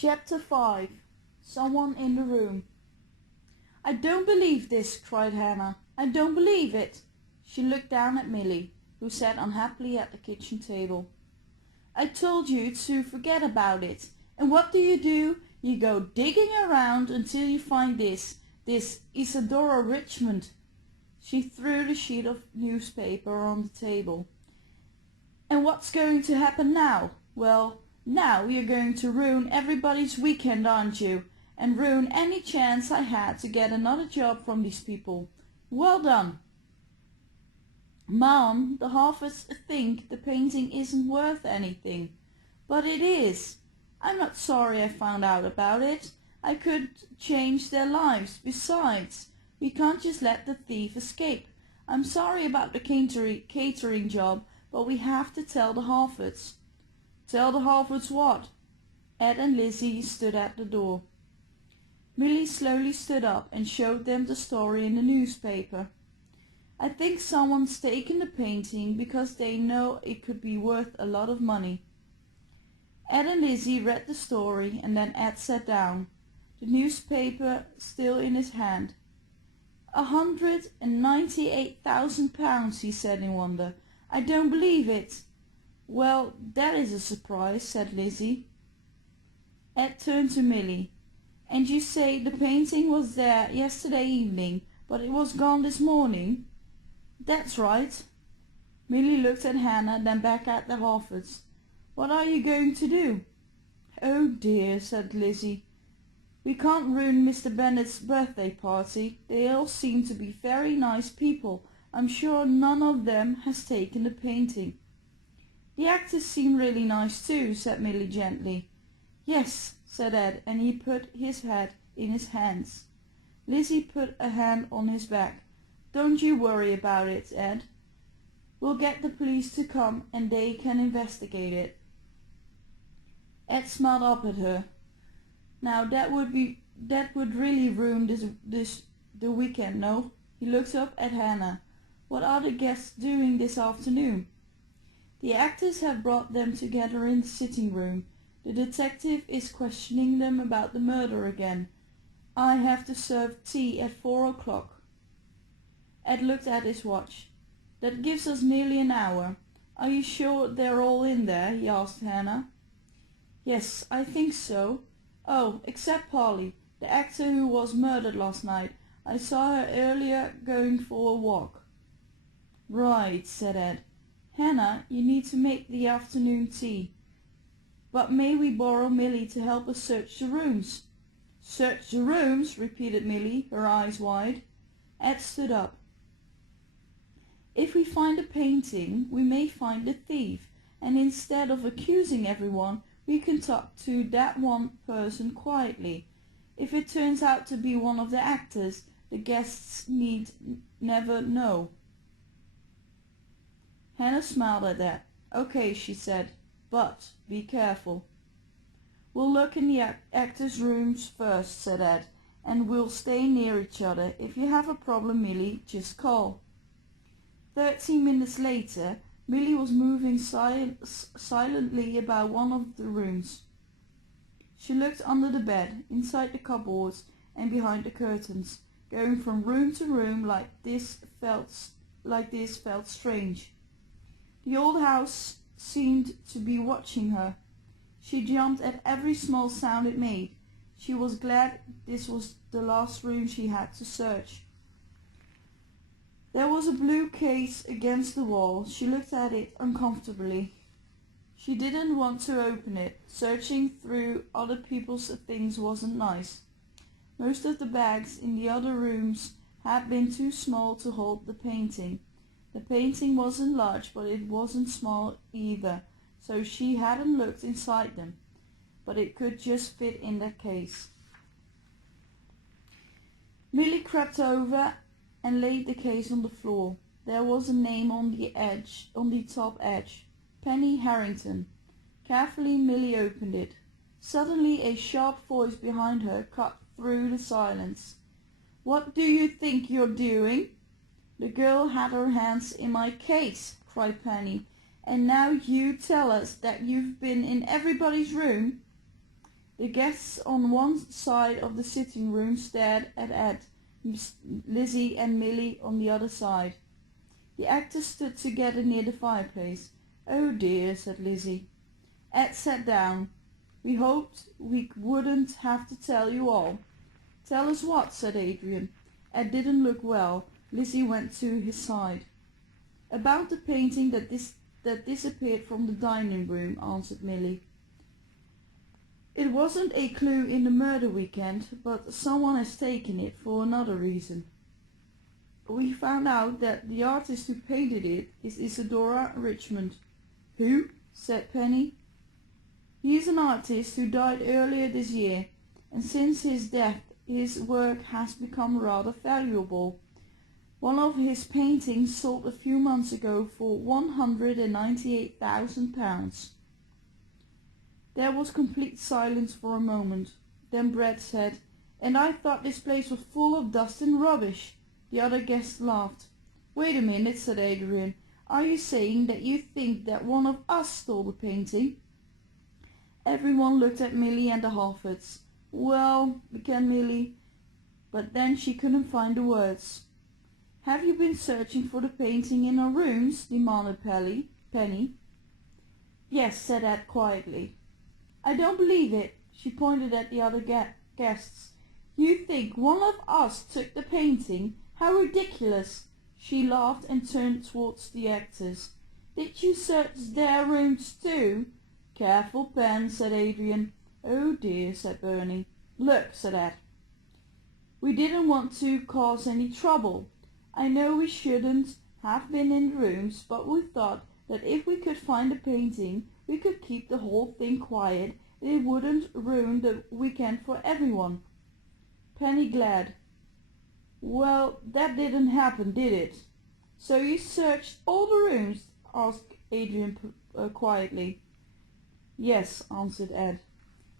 Chapter 5. Someone in the room. "I don't believe this," cried Hannah. "I don't believe it." She looked down at Millie, who sat unhappily at the kitchen table. "I told you to forget about it. And what do? You go digging around until you find this Isadora Richmond." She threw the sheet of newspaper on the table. "And what's going to happen now? Well, now you're going to ruin everybody's weekend, aren't you? And ruin any chance I had to get another job from these people. Well done." "Mom, the Harfords think the painting isn't worth anything." "But it is. I'm not sorry I found out about it. I could change their lives. Besides, we can't just let the thief escape. I'm sorry about the catering job, but we have to tell the Harfords." "Tell the Harfords what?" Ed and Lizzie stood at the door. Millie slowly stood up and showed them the story in the newspaper. "I think someone's taken the painting because they know it could be worth a lot of money." Ed and Lizzie read the story, and then Ed sat down, the newspaper still in his hand. £198,000, he said in wonder. "I don't believe it." "Well, that is a surprise," said Lizzie. Ed turned to Millie. "And you say the painting was there yesterday evening, but it was gone this morning?" "That's right." Millie looked at Hannah, then back at the Harfords. "What are you going to do?" "Oh dear," said Lizzie. "We can't ruin Mr. Bennet's birthday party. They all seem to be very nice people. I'm sure none of them has taken the painting." "The actors seem really nice too," said Millie gently. "Yes," said Ed, and he put his head in his hands. Lizzie put a hand on his back. "Don't you worry about it, Ed. We'll get the police to come and they can investigate it." Ed smiled up at her. "Now that would really ruin the weekend, no?" He looked up at Hannah. "What are the guests doing this afternoon?" "The actors have brought them together in the sitting room. The detective is questioning them about the murder again. I have to serve tea at 4 o'clock." Ed looked at his watch. "That gives us nearly an hour. Are you sure they're all in there?" he asked Hannah. "Yes, I think so. Oh, except Polly, the actor who was murdered last night. I saw her earlier going for a walk." "Right," said Ed. "Hannah, you need to make the afternoon tea. But may we borrow Millie to help us search the rooms?" "Search the rooms?" repeated Millie, her eyes wide. Ed stood up. "If we find a painting, we may find the thief, and instead of accusing everyone, we can talk to that one person quietly. If it turns out to be one of the actors, the guests need never know." Hannah smiled at that. "Okay," she said, "but be careful." "We'll look in the actors' rooms first," said Ed, "and we'll stay near each other. If you have a problem, Millie, just call." 13 minutes later, Millie was moving silently about one of the rooms. She looked under the bed, inside the cupboards, and behind the curtains. Going from room to room like this felt strange. The old house seemed to be watching her. She jumped at every small sound it made. She was glad this was the last room she had to search. There was a blue case against the wall. She looked at it uncomfortably. She didn't want to open it. Searching through other people's things wasn't nice. Most of the bags in the other rooms had been too small to hold the painting. The painting wasn't large, but it wasn't small either, so she hadn't looked inside them. But it could just fit in that case. Millie crept over and laid the case on the floor. There was a name on the top edge. Penny Harrington. Carefully Millie opened it. Suddenly a sharp voice behind her cut through the silence. "What do you think you're doing?" "The girl had her hands in my case," cried Penny. "And now you tell us that you've been in everybody's room?" The guests on one side of the sitting room stared at Ed, Lizzie and Millie on the other side. The actors stood together near the fireplace. "Oh dear," said Lizzie. Ed sat down. "We hoped we wouldn't have to tell you all." "Tell us what?" said Adrian. Ed didn't look well. Lizzie went to his side. "About the painting that disappeared from the dining room," answered Millie. "It wasn't a clue in the murder weekend, but someone has taken it for another reason. We found out that the artist who painted it is Isadora Richmond." "Who?" said Penny. "He's an artist who died earlier this year, and since his death his work has become rather valuable. One of his paintings sold a few months ago for £198,000. There was complete silence for a moment. Then Brett said, "And I thought this place was full of dust and rubbish." The other guests laughed. "Wait a minute," said Adrian. "Are you saying that you think that one of us stole the painting?" Everyone looked at Millie and the Harfords. "Well," began Millie, but then she couldn't find the words. "Have you been searching for the painting in our rooms?" demanded Penny. "Yes," said Ed quietly. "I don't believe it." She pointed at the other guests. "You think one of us took the painting? How ridiculous!" She laughed and turned towards the actors. "Did you search their rooms too?" "Careful, Pen," said Adrian. "Oh dear," said Bernie. "Look," said Ed. "We didn't want to cause any trouble. I know we shouldn't have been in the rooms, but we thought that if we could find the painting, we could keep the whole thing quiet and it wouldn't ruin the weekend for everyone." Penny glared. "Well, that didn't happen, did it?" "So you searched all the rooms?" asked Adrian quietly. "Yes," answered Ed.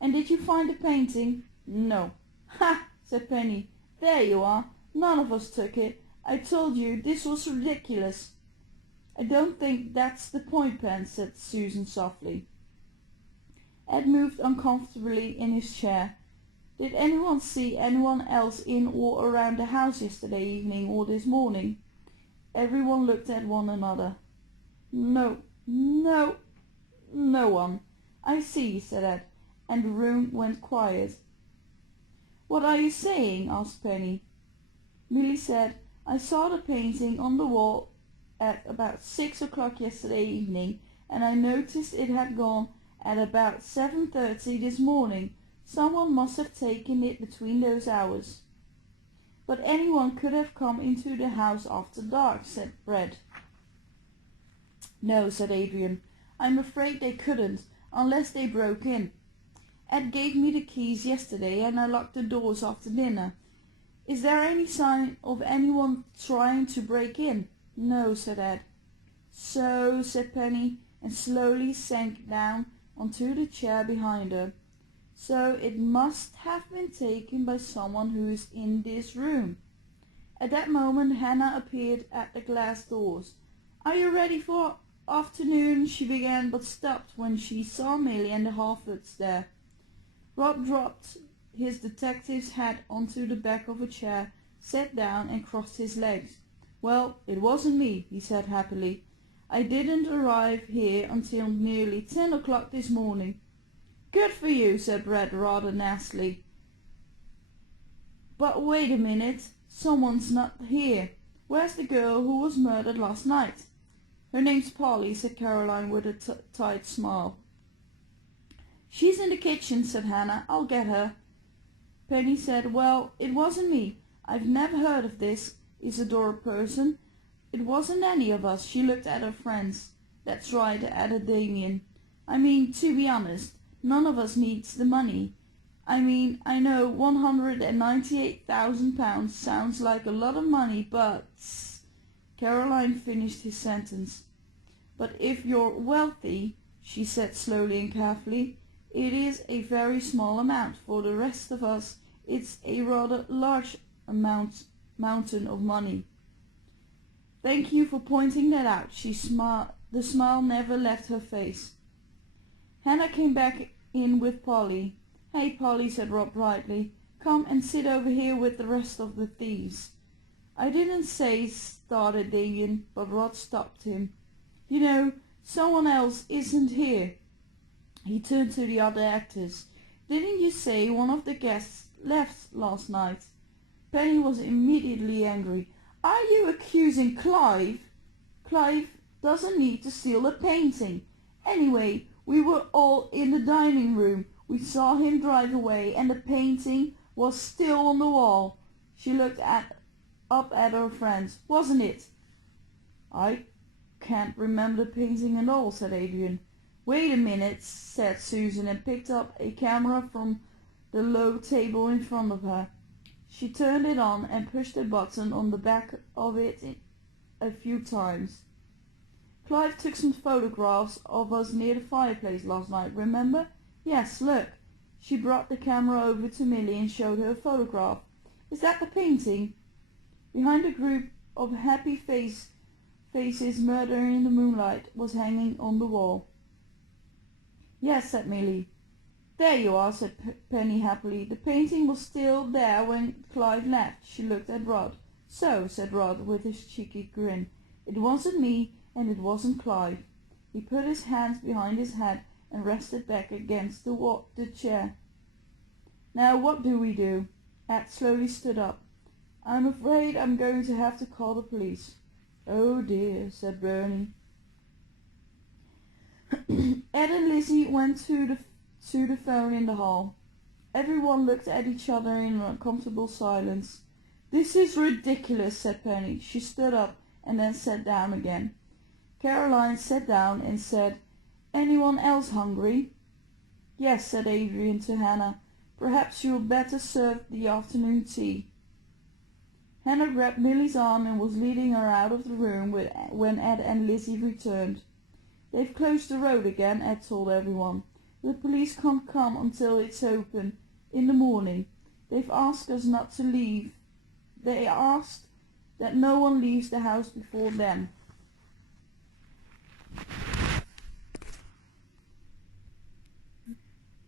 "And did you find the painting?" "No." "Ha!" said Penny. "There you are. None of us took it. I told you this was ridiculous." "I don't think that's the point, Pen," said Susan softly. Ed moved uncomfortably in his chair. "Did anyone see anyone else in or around the house yesterday evening or this morning?" Everyone looked at one another. No one." "I see," said Ed, and the room went quiet. "What are you saying?" asked Penny. Millie said, "I saw the painting on the wall at about 6 o'clock yesterday evening, and I noticed it had gone at about 7:30 this morning. Someone must have taken it between those hours." "But anyone could have come into the house after dark," said Brett. "No," said Adrian. "I'm afraid they couldn't, unless they broke in. Ed gave me the keys yesterday and I locked the doors after dinner. Is there any sign of anyone trying to break in?" "No," said Ed. "So," said Penny, and slowly sank down onto the chair behind her. "So it must have been taken by someone who is in this room." At that moment Hannah appeared at the glass doors. "Are you ready for afternoon?" she began, but stopped when she saw Millie and the Harfords there. Rob dropped his detective's hat onto the back of a chair, sat down and crossed his legs. "Well, it wasn't me," he said happily. "I didn't arrive here until nearly 10 o'clock this morning." "Good for you," said Brett rather nastily. "But wait a minute, someone's not here. Where's the girl who was murdered last night?" "Her name's Polly," said Caroline with a tight smile. "She's in the kitchen," said Hannah. "I'll get her." Penny said, "Well, it wasn't me. I've never heard of this Isadora person. It wasn't any of us." She looked at her friends. "That's right," added Damien. "I mean, to be honest, none of us needs the money. I mean, I know £198,000 sounds like a lot of money, but—" Caroline finished his sentence. "But if you're wealthy," she said slowly and carefully, "it is a very small amount. For the rest of us, it's a rather large mountain of money." "Thank you for pointing that out." The smile never left her face. Hannah came back in with Polly. "Hey, Polly," said Rod brightly. "Come and sit over here with the rest of the thieves." "I didn't say," started Damien, but Rod stopped him. "You know, someone else isn't here." He turned to the other actors. "Didn't you say one of the guests left last night?" Penny was immediately angry. "Are you accusing Clive? Clive doesn't need to steal a painting. Anyway, we were all in the dining room. We saw him drive away and the painting was still on the wall." She looked up at her friends. "Wasn't it?" "I can't remember the painting at all," said Adrian. "Wait a minute," said Susan, and picked up a camera from the low table in front of her. She turned it on and pushed a button on the back of it a few times. "Clive took some photographs of us near the fireplace last night, remember? Yes, look." She brought the camera over to Millie and showed her a photograph. "Is that the painting?" Behind a group of happy faces, "Murder in the Moonlight" was hanging on the wall. "Yes," said Millie. "There you are," said Penny happily. "The painting was still there when Clive left." She looked at Rod. "So," said Rod with his cheeky grin, "it wasn't me and it wasn't Clive." He put his hands behind his head and rested back against the chair. "Now what do we do?" Ed slowly stood up. "I'm afraid I'm going to have to call the police." "Oh dear," said Bernie. Ed and Lizzie went to the phone in the hall. Everyone looked at each other in uncomfortable silence. "This is ridiculous," said Penny. She stood up and then sat down again. Caroline sat down and said, "Anyone else hungry?" "Yes," said Adrian to Hannah. "Perhaps you'd better serve the afternoon tea." Hannah grabbed Millie's arm and was leading her out of the room when Ed and Lizzie returned. "They've closed the road again," Ed told everyone. "The police can't come until it's open in the morning. They've asked us not to leave. They asked that no one leaves the house before then."